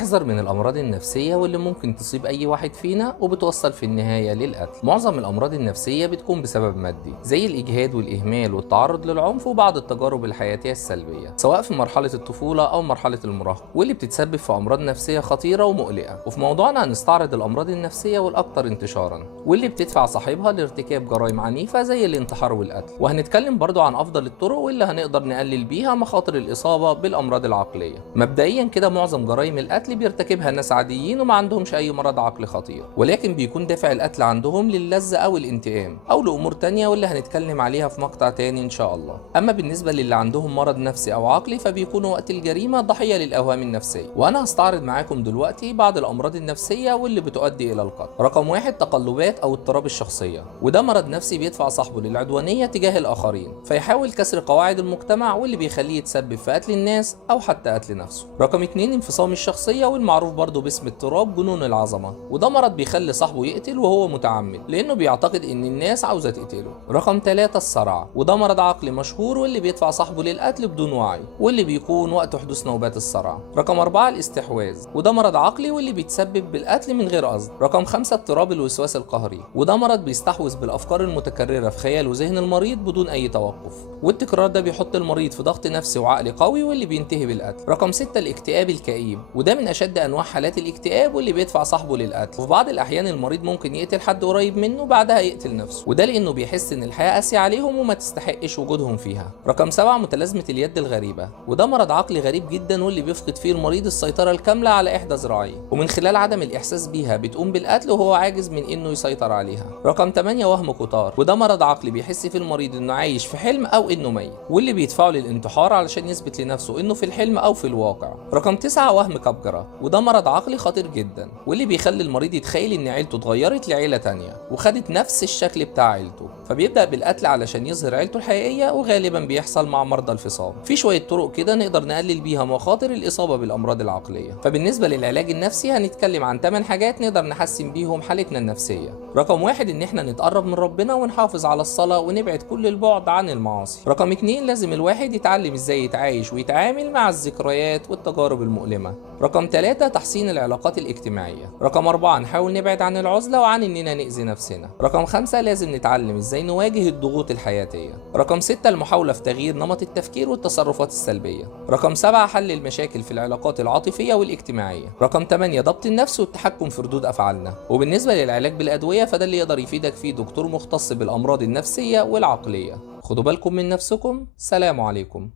احذر من الأمراض النفسية واللي ممكن تصيب أي واحد فينا وبتوصل في النهاية للقتل. معظم الأمراض النفسية بتكون بسبب مادي زي الإجهاد والإهمال والتعرض للعنف وبعض التجارب الحياتية السلبية سواء في مرحلة الطفولة أو مرحلة المراهقة، واللي بتتسبب في أمراض نفسية خطيرة ومقلقة. وفي موضوعنا هنستعرض الأمراض النفسية والأكثر انتشارا واللي بتدفع صاحبها لارتكاب جرائم عنيفة زي الانتحار والقتل، وهنتكلم برضو عن أفضل الطرق واللي هنقدر نقلل بيها مخاطر الإصابة بالأمراض العقلية. مبدئيا كده معظم جرائم القتل بيرتكبها ناس عاديين وما عندهمش أي مرض عقلي خطير، ولكن بيكون دافع القتل عندهم للذة أو الانتقام أو لأمور تانية واللي هنتكلم عليها في مقطع تاني إن شاء الله. أما بالنسبة للي عندهم مرض نفسي أو عقلي فبيكونوا وقت الجريمة ضحية للأوهام النفسية، وأنا هستعرض معاكم دلوقتي بعض الأمراض النفسية واللي بتؤدي إلى القتل. رقم 1، تقلبات أو اضطراب الشخصية، وده مرض نفسي بيدفع صاحبه للعدوانية تجاه الآخرين فيحاول كسر قواعد المجتمع واللي بيخليه يتسبب في قتل الناس أو حتى قتل نفسه. رقم 2، انفصام الشخصية والمعروف برضه باسم اضطراب جنون العظمة، وده مرض بيخلي صاحبه يقتل وهو متعمد لأنه بيعتقد إن الناس عاوزة تقتله. رقم 3، الصرع، وده مرض عقلي مشهور واللي بيدفع صاحبه للقتل بدون وعي واللي بيكون وقت حدوث نوبات الصرع. رقم 4، الاستحواذ، وده مرض عقلي واللي بيتسبب بالقتل من غير قصد. رقم 5، اضطراب الوسواس القهري، وده مرض بيستحوذ بالأفكار المتكررة في خيال وذهن المريض بدون أي توقف، والتكرار ده بيحط المريض في ضغط نفسي وعقلي قوي واللي بينتهي بالقتل. رقم 6، الاكتئاب الكئيب، وده من أشد أنواع حالات الاكتئاب واللي بيدفع صاحبه للقتل، وفي بعض الأحيان المريض ممكن يقتل حد قريب منه بعدها يقتل نفسه، وده لأنه بيحس إن الحياة قاسية عليهم وما تستحقش وجودهم فيها. رقم 7، متلازمة اليد الغريبة، وده مرض عقلي غريب جدا واللي بيفقد فيه المريض السيطرة الكاملة على إحدى ذراعيه، ومن خلال عدم الإحساس بيها بتقوم بالقتل وهو عاجز من إنه يسيطر عليها. رقم 8، وهم قطار، وده مرض عقلي بيحس فيه المريض إنه عايش في حلم أو إنه ميت واللي بيدفعه للانتحار علشان يثبت لنفسه إنه في الحلم أو في الواقع. رقم 9، وهم كبجرة، وده مرض عقلي خطير جدا واللي بيخلي المريض يتخيل إن عيلته اتغيرت لعيلة تانية وخدت نفس الشكل بتاع عيلته، فبيبدأ بالقتل علشان يظهر عيلته الحقيقية، وغالبا بيحصل مع مرضى الفصام. في شوية طرق كده نقدر نقلل بيها مخاطر الإصابة بالأمراض العقلية. فبالنسبة للعلاج النفسي هنتكلم عن 8 حاجات نقدر نحسن بيهم حالتنا النفسية. رقم 1، إن احنا نتقرب من ربنا ونحافظ على الصلاة ونبعد كل البعد عن المعاصي. رقم 2، لازم الواحد يتعلم ازاي يتعايش ويتعامل مع الذكريات والتجارب المؤلمة. رقم 3، تحسين العلاقات الاجتماعية. رقم 4، نحاول نبعد عن العزلة وعن اننا نأذي نفسنا. رقم 5، لازم نتعلم ازاي نواجه الضغوط الحياتية. رقم 6، المحاولة في تغيير نمط التفكير والتصرفات السلبية. رقم 7، حل المشاكل في العلاقات العاطفية والاجتماعية. رقم 8، ضبط النفس والتحكم في ردود أفعالنا. وبالنسبة للعلاج بالأدوية فده اللي يقدر يفيدك فيه دكتور مختص بالأمراض النفسية والعقلية. خدوا بالكم من نفسكم. سلام عليكم.